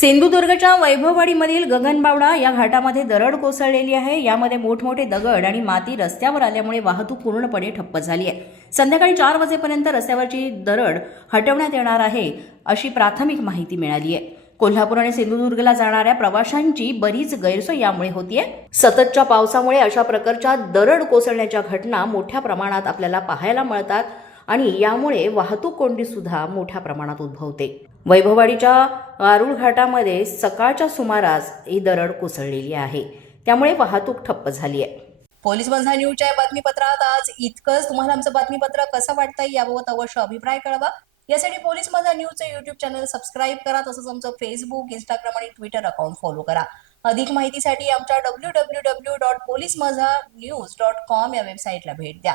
सिंधुदुर्गच्या वैभववाडीमधील गगनबावडा या घाटामध्ये दरड कोसळलेली आहे. यामध्ये मोठमोठे दगड आणि माती रस्त्यावर आल्यामुळे वाहतूक पूर्णपणे ठप्प झाली आहे. संध्याकाळी चार वाजेपर्यंत रस्त्यावरची दरड हटवण्यात येणार आहे अशी प्राथमिक माहिती मिळाली आहे. कोल्हापूर आणि सिंधुदुर्गला जाणाऱ्या प्रवाशांची बरीच गैरसोय यामुळे होतीये. सततच्या पावसामुळे अशा प्रकारच्या दरड कोसळण्याच्या घटना मोठ्या प्रमाणात आपल्याला पाहायला मिळतात. आणि यामुळे वाहतूक कोंडी सुद्धा मोठ्या प्रमाणात उद्भवते. वैभववाडीच्या आरुळ घाटामध्ये सकाळच्या सुमारास ही दरड कोसळलेली आहे. त्यामुळे वाहतूक ठप्प झाली आहे. पोलीस बंधा न्यूजच्या बातमीपत्रात आज इतकंच. तुम्हाला आमचं बातमीपत्र कसं वाटतंय याबाबत अवश्य अभिप्राय कळवा. यासाठी पोलीस माझा न्यूजचं युट्यूब चॅनल सबस्क्राईब करा तसंच आमचं फेसबुक इंस्टाग्राम आणि ट्विटर अकाउंट फॉलो करा. अधिक माहितीसाठी आमच्या W W W dot police Majha news dot com या वेबसाईटला भेट द्या.